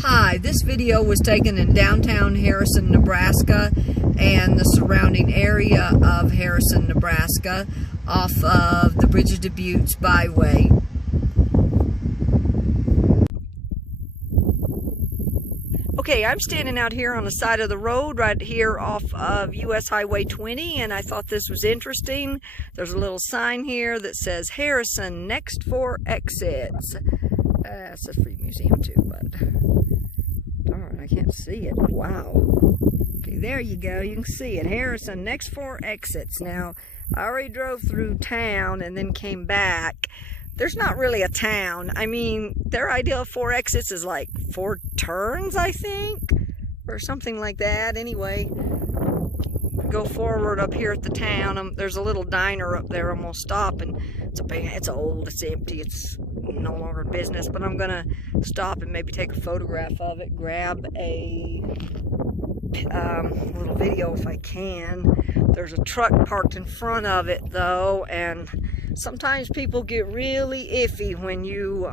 Hi, this video was taken in downtown Harrison, Nebraska and the surrounding area of Harrison, Nebraska off of the Bridges to Buttes byway. Okay, I'm standing out here on the side of the road right here off of US Highway 20, and I thought this was interesting. There's a little sign here that says Harrison, next 4 exits. It says Free Museum too, but darn, I can't see it. Wow. Okay, there you go. You can see it. Harrison, next 4 exits. Now, I already drove through town and then came back. There's not really a town. I mean, their idea of 4 exits is like 4 turns, I think, or something like that. Anyway, go forward up here at the town. There's a little diner up there. I'm gonna stop, and it's old, it's empty, it's no longer in business. But I'm gonna stop and maybe take a photograph of it, grab a little video if I can. There's a truck parked in front of it though, and sometimes people get really iffy when you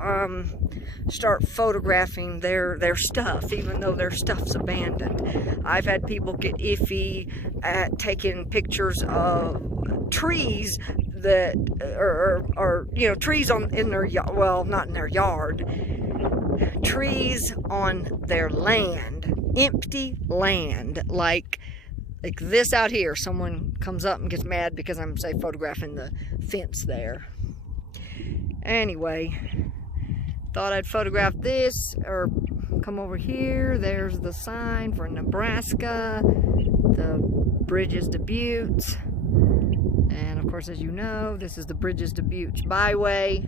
start photographing their stuff, even though their stuff's abandoned. I've had people get iffy at taking pictures of trees that are you know, trees in their yard, well, not in their yard, trees on their land, empty land, like this out here. Someone comes up and gets mad because I'm, say, photographing the fence there. Anyway, thought I'd photograph this, or come over here. There's the sign for Nebraska, the Bridges to Buttes. And of course, as you know, this is the Bridges to Buttes byway.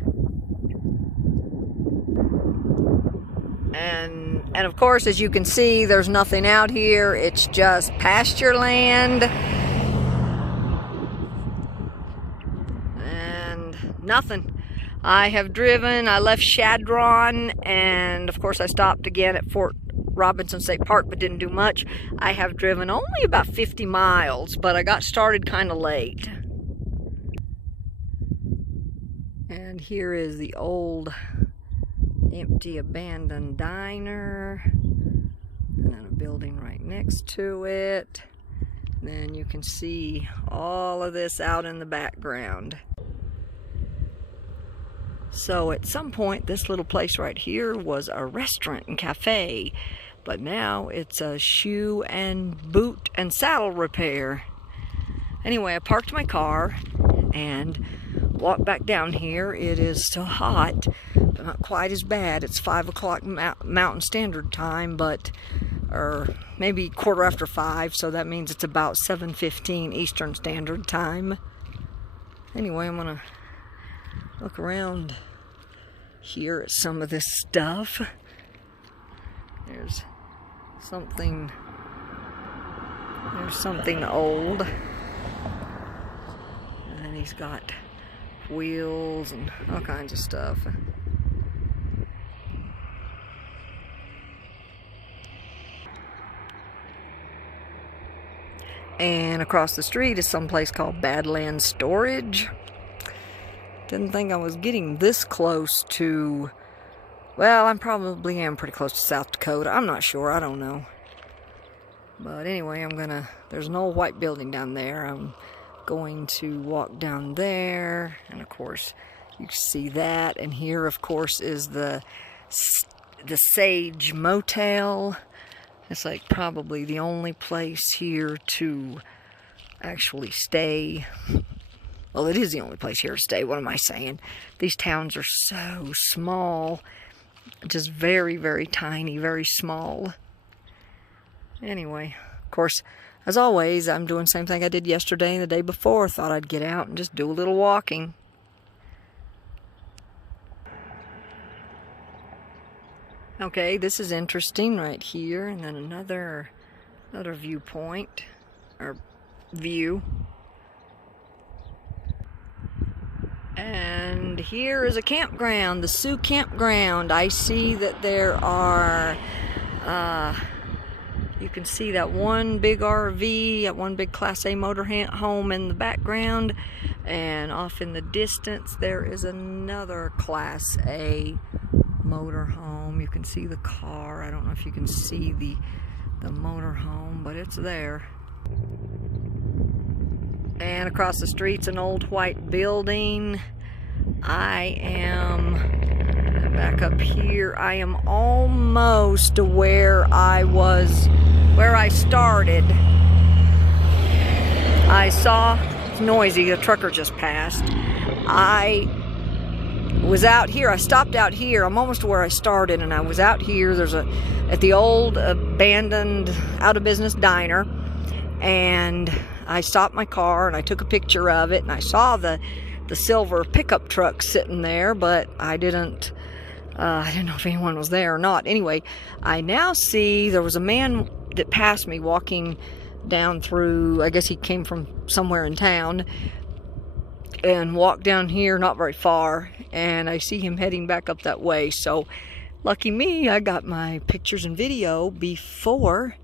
And of course, as you can see, there's nothing out here. It's just pasture land. And nothing. I have driven, I left Chadron, and of course I stopped again at Fort Robinson State Park, but didn't do much. I have driven only about 50 miles, but I got started kind of late. And here is the old empty abandoned diner, and then a building right next to it. And then you can see all of this out in the background. So at some point, this little place right here was a restaurant and cafe, but now it's a shoe and boot and saddle repair. Anyway, I parked my car and walked back down here. It is still hot, but not quite as bad. It's 5 o'clock Mountain Standard Time, or maybe 5:15, so that means it's about 7:15 Eastern Standard Time. Anyway, I'm gonna look around here at some of this stuff. There's something old, and he's got wheels and all kinds of stuff. And across the street is someplace called Badlands Storage. Didn't think I was getting this close to, well, I probably am pretty close to South Dakota. I'm not sure, I don't know. But anyway, there's an old white building down there. I'm going to walk down there, and of course you can see that. And here, of course, is the Sage Motel. It's like probably the only place here to actually stay. Well, it is the only place here to stay. What am I saying? These towns are so small, just very, very tiny, very small. Anyway, of course, as always, I'm doing the same thing I did yesterday and the day before. Thought I'd get out and just do a little walking. Okay, this is interesting right here, and then another viewpoint, or view. And here is a campground, the Sioux Campground. I see that there are, you can see that one big RV, that one big Class A motorhome in the background, and off in the distance there is another Class A motor home. You can see the car. I don't know if you can see the motor home, but it's there. And across the street's an old white building. I am back up here. I am almost to where I started. I saw, it's noisy, a trucker just passed. I was out here, I stopped out here. I'm almost to where I started, and I was out here. There's at the old abandoned, out of business diner, and I stopped my car and I took a picture of it, and I saw the silver pickup truck sitting there, but I didn't know if anyone was there or not. Anyway, I now see there was a man that passed me walking down through, I guess he came from somewhere in town, and walked down here not very far, and I see him heading back up that way. So lucky me, I got my pictures and video before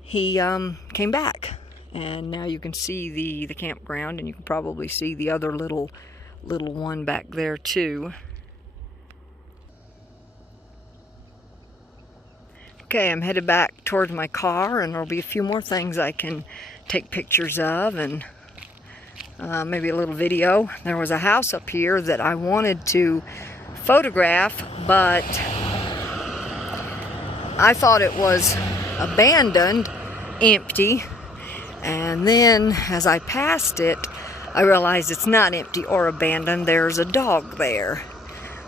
he came back. And now you can see the campground, and you can probably see the other little one back there too. Okay, I'm headed back towards my car, and there'll be a few more things I can take pictures of, and maybe a little video. There was a house up here that I wanted to photograph, but I thought it was abandoned, empty, and then as I passed it, I realized it's not empty or abandoned. There's a dog there.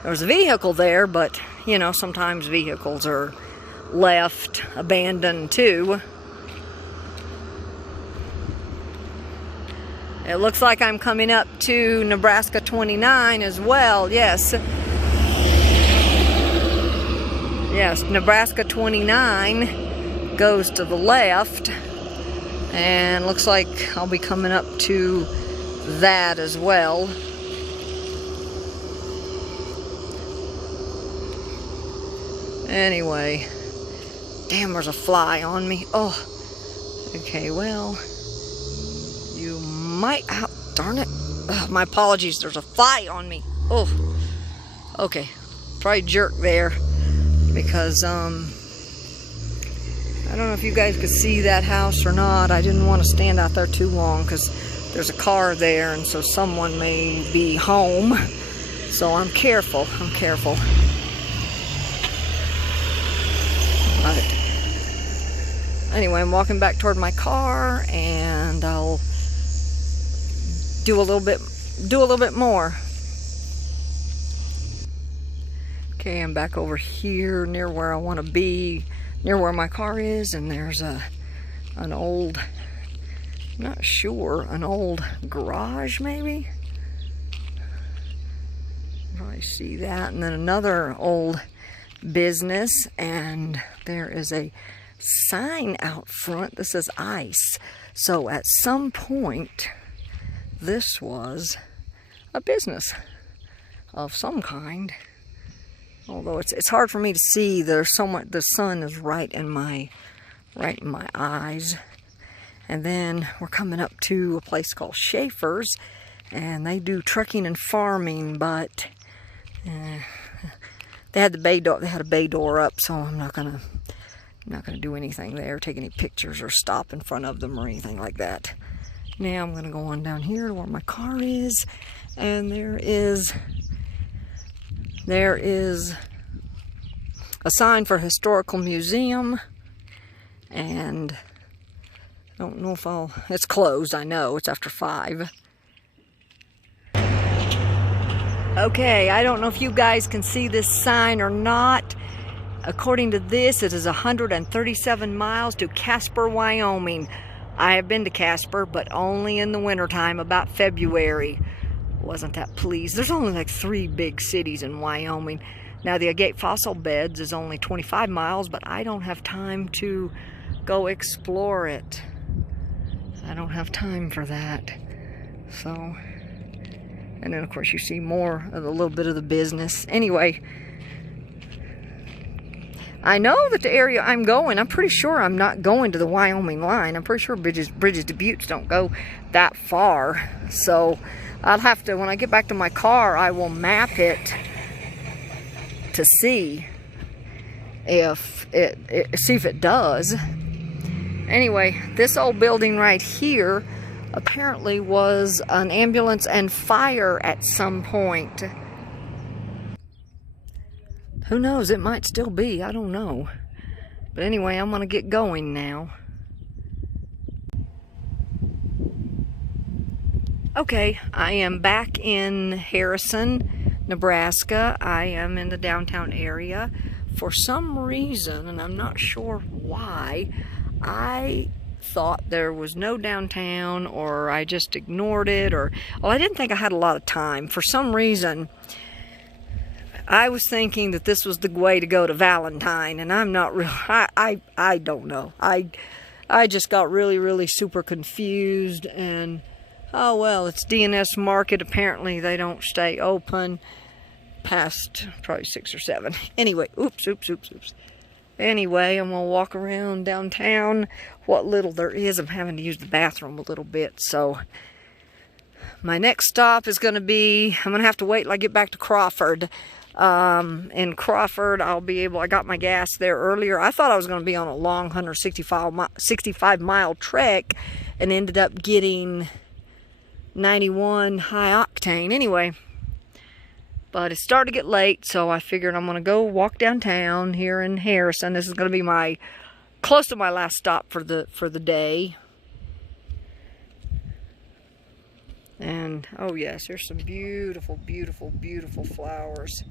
There was a vehicle there, but you know, sometimes vehicles are left abandoned too. It looks like I'm coming up to Nebraska 29 as well. Yes, Nebraska 29 goes to the left, and looks like I'll be coming up to that as well. Anyway, damn, there's a fly on me. Oh, okay, well, you might, oh, darn it. Ugh, my apologies, there's a fly on me. Oh, okay, probably jerked there because, I don't know if you guys could see that house or not. I didn't want to stand out there too long because there's a car there, and so someone may be home. So I'm careful. But anyway, I'm walking back toward my car, and I'll do a little bit more. Okay, I'm back over here near where I want to be, near where my car is, and there's an old, I'm not sure, an old garage maybe. Probably see that, and then another old business, and there is a sign out front that says ice. So at some point this was a business of some kind, although it's hard for me to see. There's so much, the sun is right in my eyes. And then we're coming up to a place called Schaefer's, and they do trucking and farming, but they had the bay door. They had a bay door up, so I'm not gonna do anything there, take any pictures or stop in front of them or anything like that. Now I'm gonna go on down here to where my car is, and there is a sign for historical museum, and I don't know if it's closed. I know it's after 5. Okay, I don't know if you guys can see this sign or not. According to this, it is 137 miles to Casper, Wyoming. I have been to Casper, but only in the wintertime, about February. Wasn't that pleased. There's only like 3 big cities in Wyoming. Now, the Agate Fossil Beds is only 25 miles, but I don't have time to go explore it. I don't have time for that. So, and then of course you see more of a little bit of the business. Anyway, I know that the area I'm going, I'm pretty sure I'm not going to the Wyoming line. I'm pretty sure Bridges to Buttes don't go that far. So I'll have to, when I get back to my car, I will map it to see if it does. Anyway, this old building right here apparently was an ambulance and fire at some point. Who knows, it might still be, I don't know. But anyway, I'm gonna get going now. Okay, I am back in Harrison, Nebraska. I am in the downtown area. For some reason, and I'm not sure why, I thought there was no downtown, or I just ignored it, or, well, I didn't think I had a lot of time. For some reason, I was thinking that this was the way to go to Valentine, and I'm not real, I don't know. I just got really super confused, and oh well, it's D&S Market. Apparently they don't stay open past probably 6 or 7. Anyway, oops. Anyway, I'm gonna walk around downtown. What little there is, I'm having to use the bathroom a little bit, so my next stop is gonna be, I'm gonna have to wait till I get back to Crawford. In Crawford, I got my gas there earlier. I thought I was gonna be on a long 165 mile trek and ended up getting 91 high octane. Anyway, but it started to get late, so I figured I'm gonna go walk downtown here in Harrison. This is gonna be close to my last stop for the day. And oh yes, there's some beautiful flowers.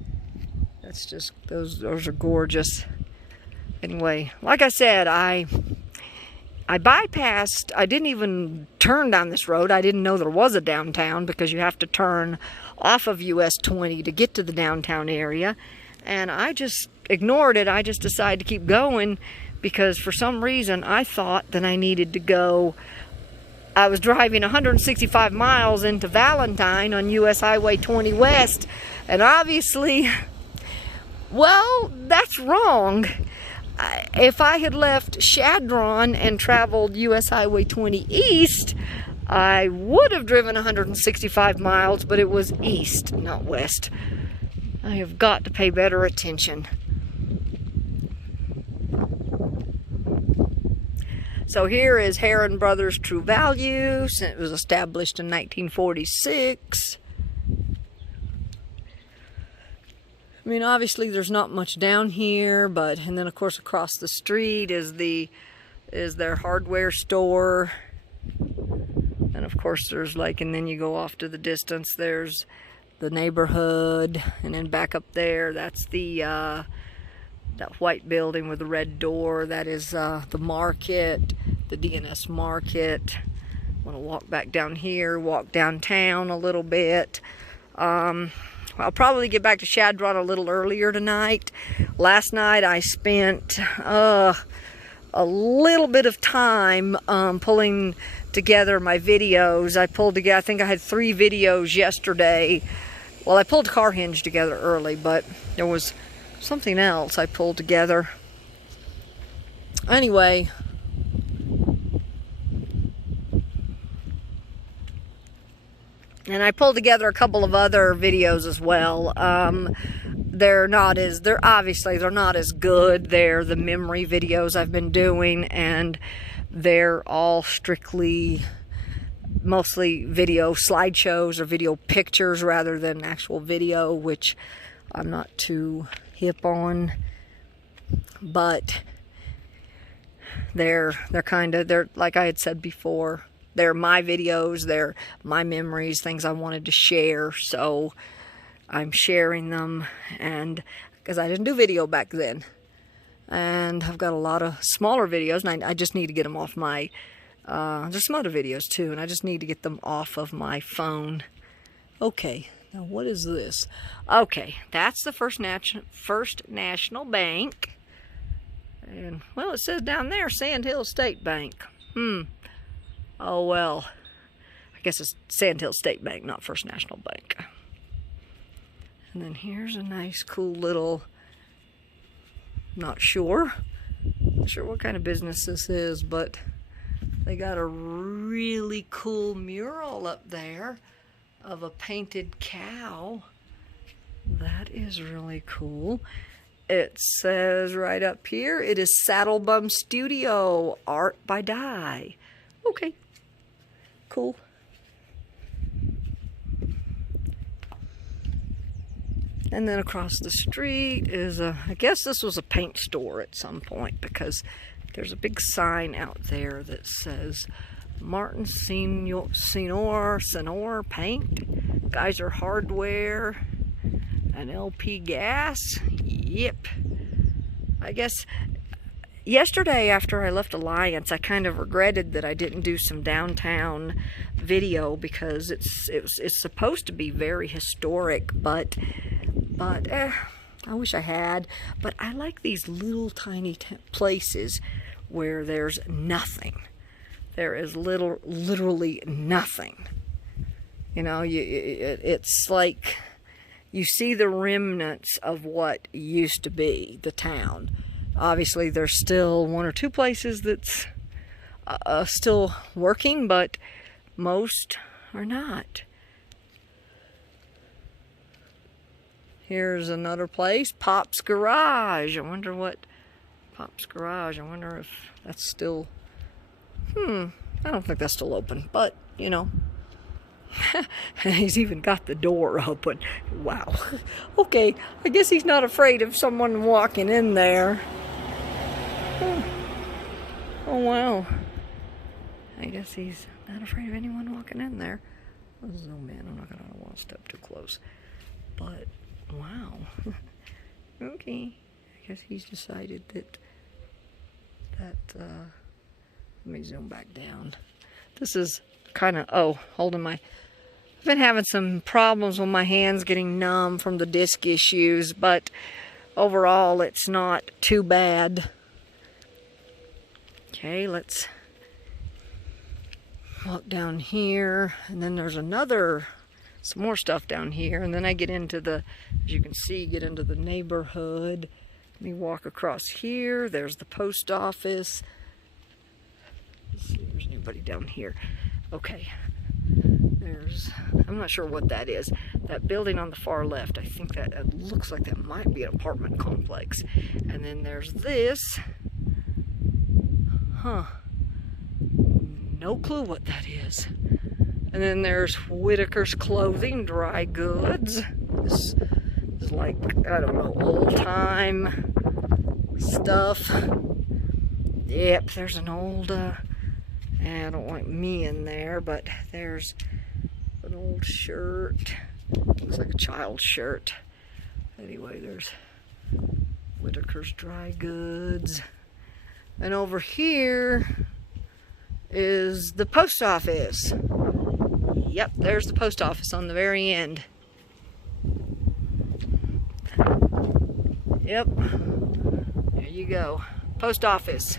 That's just, those are gorgeous. Anyway, like I said, I bypassed, I didn't even turn down this road. I didn't know there was a downtown, because you have to turn off of US 20 to get to the downtown area. And I just ignored it. I just decided to keep going, because for some reason I thought that I needed to go. I was driving 165 miles into Valentine on US Highway 20 West, and obviously, well, that's wrong. If I had left Chadron and traveled US Highway 20 East, I would have driven 165 miles, but it was east, not west. I have got to pay better attention. So here is Heron Brothers True Value. It was established in 1946. I mean, obviously there's not much down here, but, and then of course across the street is their hardware store. And of course there's and then you go off to the distance, there's the neighborhood, and then back up there, that's that white building with the red door. That is the market, the D&S Market. I'm gonna walk back down here, walk downtown a little bit. I'll probably get back to Chadron a little earlier tonight. Last night I spent a little bit of time pulling together my videos. I think I had 3 videos yesterday. Well, I pulled car hinge together early, but there was something else I pulled together. Anyway, and I pulled together a couple of other videos as well. They're obviously not as good. They're the memory videos I've been doing, and they're all mostly video slideshows or video pictures rather than actual video, which I'm not too hip on. But they're like I had said before, they're my videos, they're my memories, things I wanted to share, so I'm sharing them. And because I didn't do video back then, and I've got a lot of smaller videos, and I just need to get them off my there's some other videos too, and I just need to get them off of my phone. Okay, now what is this? Okay, that's the First National Bank. And, well, it says down there, Sand Hill State Bank. Oh, well, I guess it's Sand Hill State Bank, not First National Bank. And then here's a nice, cool little, not sure what kind of business this is, but they got a really cool mural up there of a painted cow. That is really cool. It says right up here, it is Saddle Bum Studio, art by Dye. Okay, cool. And then across the street is I guess this was a paint store at some point, because there's a big sign out there that says Martin Senor Paint, Geyser Hardware, and LP Gas. Yep. I guess yesterday after I left Alliance, I kind of regretted that I didn't do some downtown video, because it's supposed to be very historic, but I wish I had. But I like these little tiny places where there's nothing. There is literally nothing. You know, it's like you see the remnants of what used to be the town. Obviously, there's still one or two places that's still working, but most are not. Here's another place, Pop's Garage. I wonder what Pop's Garage. I wonder if that's still... I don't think that's still open, but, you know. He's even got the door open. Wow. Okay, I guess he's not afraid of someone walking in there. Oh, wow. I guess he's not afraid of anyone walking in there. Oh, man, I'm not going to want to step too close. But, wow. Okay. I guess he's decided that let me zoom back down. This is kind of, holding my... I've been having some problems with my hands getting numb from the disc issues, but overall it's not too bad. Okay, let's walk down here, and then there's some more stuff down here, and then I get into the, as you can see, get into the neighborhood. Let me walk across here. There's the post office. Let's see if there's anybody down here. Okay. I'm not sure what that is. That building on the far left, I think that it looks like that might be an apartment complex. And then there's this. No clue what that is. And then there's Whitaker's Clothing, dry goods. This is like, I don't know, old time stuff. Yep, there's an old, I don't want me in there, but there's an old shirt. Looks like a child's shirt. Anyway, there's Whitaker's Dry Goods. And over here is the post office. Yep, there's the post office on the very end. Yep, there you go. Post office.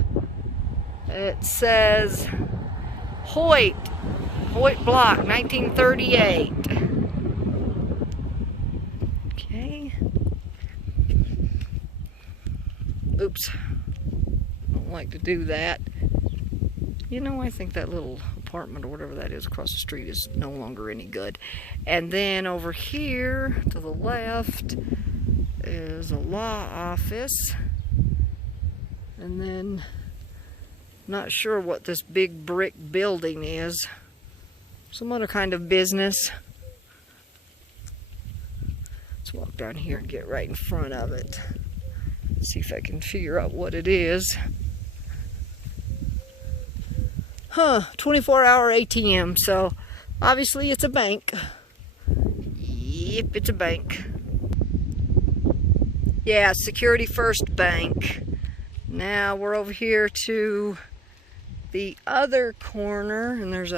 It says Hoyt Block, 1938. Okay. Oops. Don't like to do that. You know, I think that little apartment or whatever that is across the street is no longer any good. And then over here to the left is a law office. And then, not sure what this big brick building is. Some other kind of business. Let's walk down here and get right in front of it. See if I can figure out what it is. 24-hour ATM, so obviously it's a bank. Yep, it's a bank. Yeah, Security First Bank. Now we're over here to the other corner, and there's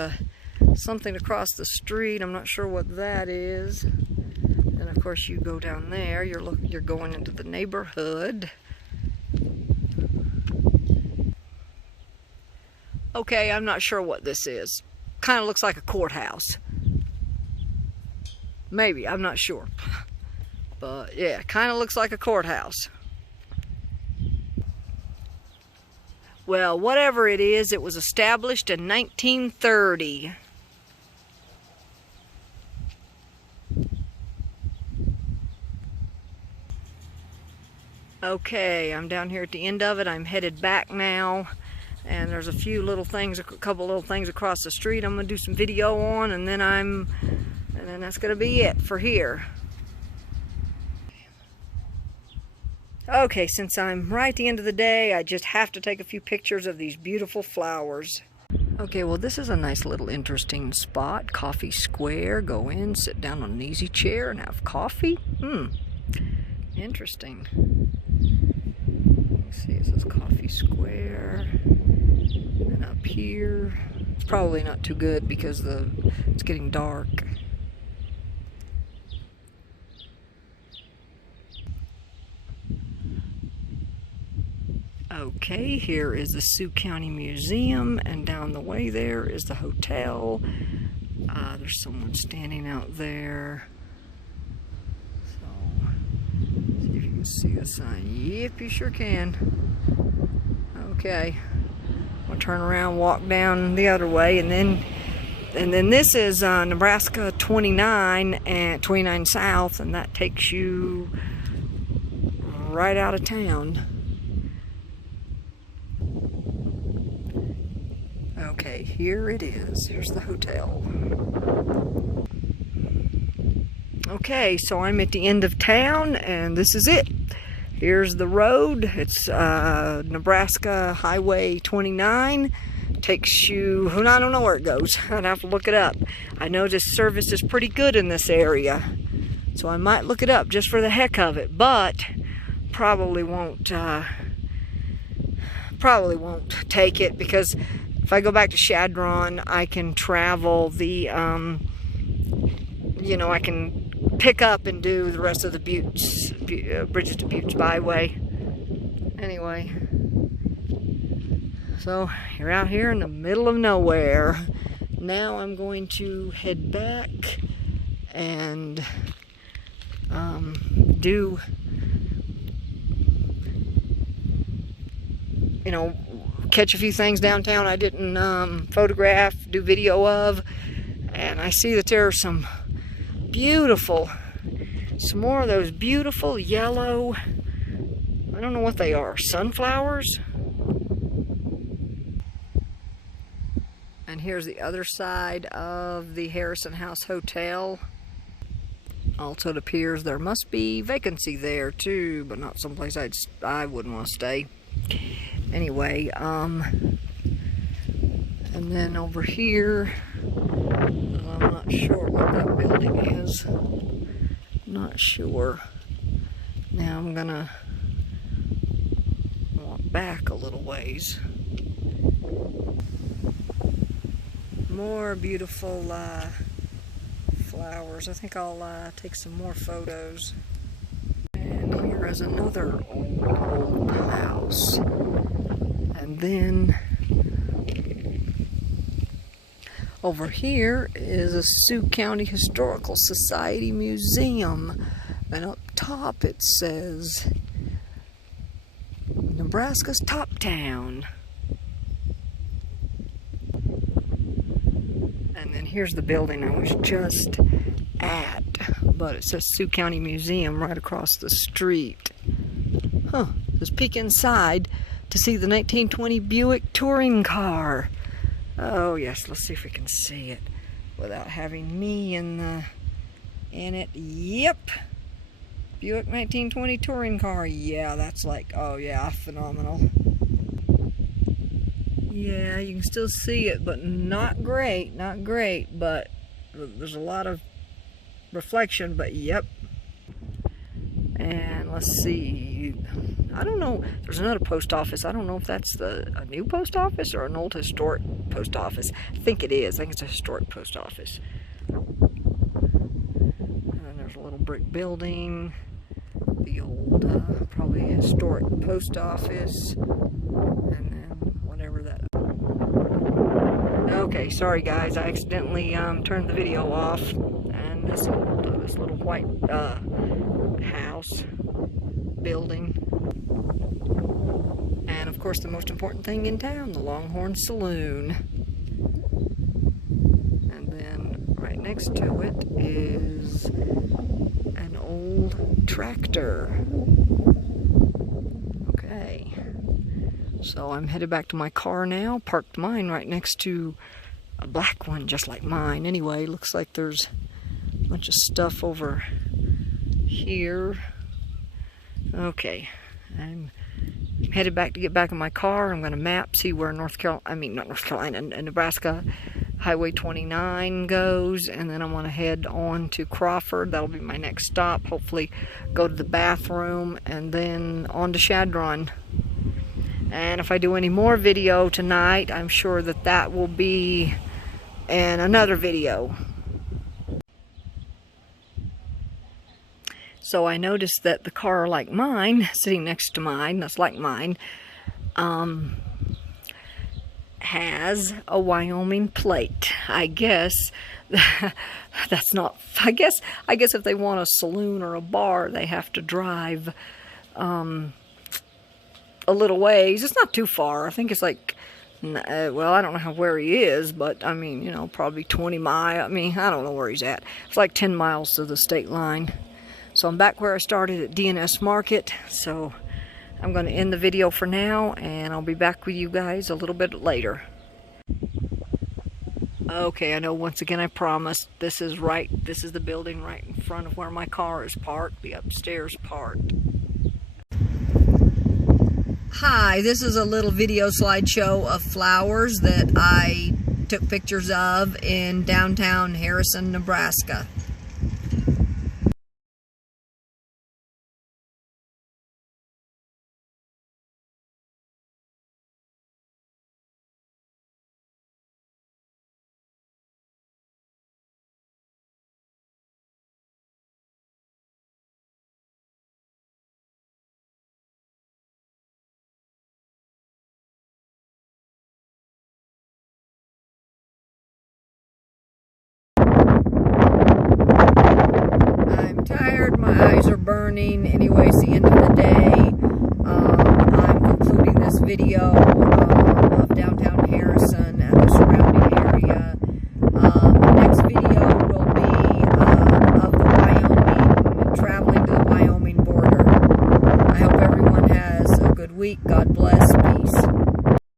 something across the street. I'm not sure what that is. And of course you go down there, you're going into the neighborhood. Okay, I'm not sure what this is. Kind of looks like a courthouse. Maybe, I'm not sure. But yeah, kind of looks like a courthouse. Well, whatever it is, it was established in 1930. Okay, I'm down here at the end of it. I'm headed back now, and there's a few little things, a couple little things across the street I'm gonna do some video on, and then that's gonna be it for here. Okay, since I'm right at the end of the day, I just have to take a few pictures of these beautiful flowers. Okay, well, this is a nice little interesting spot. Coffee Square. Go in, sit down on an easy chair and have coffee. Interesting. Let's see, it says Coffee Square. And up here, it's probably not too good because it's getting dark. Okay, here is the Sioux County Museum, and down the way there is the hotel. There's someone standing out there. So, see if you can see the sign. Yep, you sure can. Okay, we'll turn around, walk down the other way, and then this is Nebraska 29 and 29 South, and that takes you right out of town. Okay, here it is. Here's the hotel. Okay, so I'm at the end of town, and this is it. Here's the road. It's Nebraska Highway 29. Takes you, I don't know where it goes. I'd have to look it up. I know this service is pretty good in this area, so I might look it up just for the heck of it, but probably won't take it, because if I go back to Chadron, I can travel the, I can pick up and do the rest of the Bridges to Buttes byway. Anyway, so you're out here in the middle of nowhere. Now I'm going to head back and catch a few things downtown I didn't photograph, do video of, and I see that there are some more of those beautiful yellow, I don't know what they are, sunflowers? And here's the other side of the Harrison House Hotel. Also, it appears there must be vacancy there too, but not someplace I wouldn't want to stay. Anyway, and then over here, I'm not sure what that building is. Not sure. Now I'm gonna walk back a little ways. More beautiful flowers. I think I'll take some more photos. And here is another old house. And then over here is a Sioux County Historical Society Museum. And up top it says Nebraska's Top Town. And then here's the building I was just at, but it says Sioux County Museum right across the street. Let's peek inside to see the 1920 Buick touring car. Oh yes, let's see if we can see it without having me in it. Yep, Buick 1920 touring car. Yeah, that's like, oh yeah, phenomenal. Yeah, you can still see it, but not great, but there's a lot of reflection, but yep. And let's see, I don't know, there's another post office. I don't know if that's a new post office or an old historic post office. I think it is. I think it's a historic post office. And then there's a little brick building, the old, probably historic post office, and then whatever that. Okay, sorry guys, I accidentally turned the video off, and this little white house building, and of course the most important thing in town, the Longhorn Saloon. And then right next to it is an old tractor. So I'm headed back to my car now. Parked mine right next to a black one just like mine. Anyway, looks like there's a bunch of stuff over here. Okay, I'm headed back to get back in my car. I'm going to map, see where Nebraska Highway 29 goes, and then I'm going to head on to Crawford. That'll be my next stop. Hopefully go to the bathroom and then on to Chadron. And if I do any more video tonight, I'm sure that that will be in another video. So I noticed that the car like mine, sitting next to mine, that's like mine, has a Wyoming plate. I guess that's not, I guess if they want a saloon or a bar, they have to drive a little ways. It's not too far. I think it's like, well, I don't know where he is, but I mean, you know, probably 20 miles. I mean, I don't know where he's at. It's like 10 miles to the state line. So I'm back where I started at DNS Market. So I'm going to end the video for now, and I'll be back with you guys a little bit later. Okay, I know once again I promised, this is the building right in front of where my car is parked, the upstairs part. Hi, this is a little video slideshow of flowers that I took pictures of in downtown Harrison, Nebraska. Tired, my eyes are burning. Anyway, it's the end of the day. I'm concluding this video.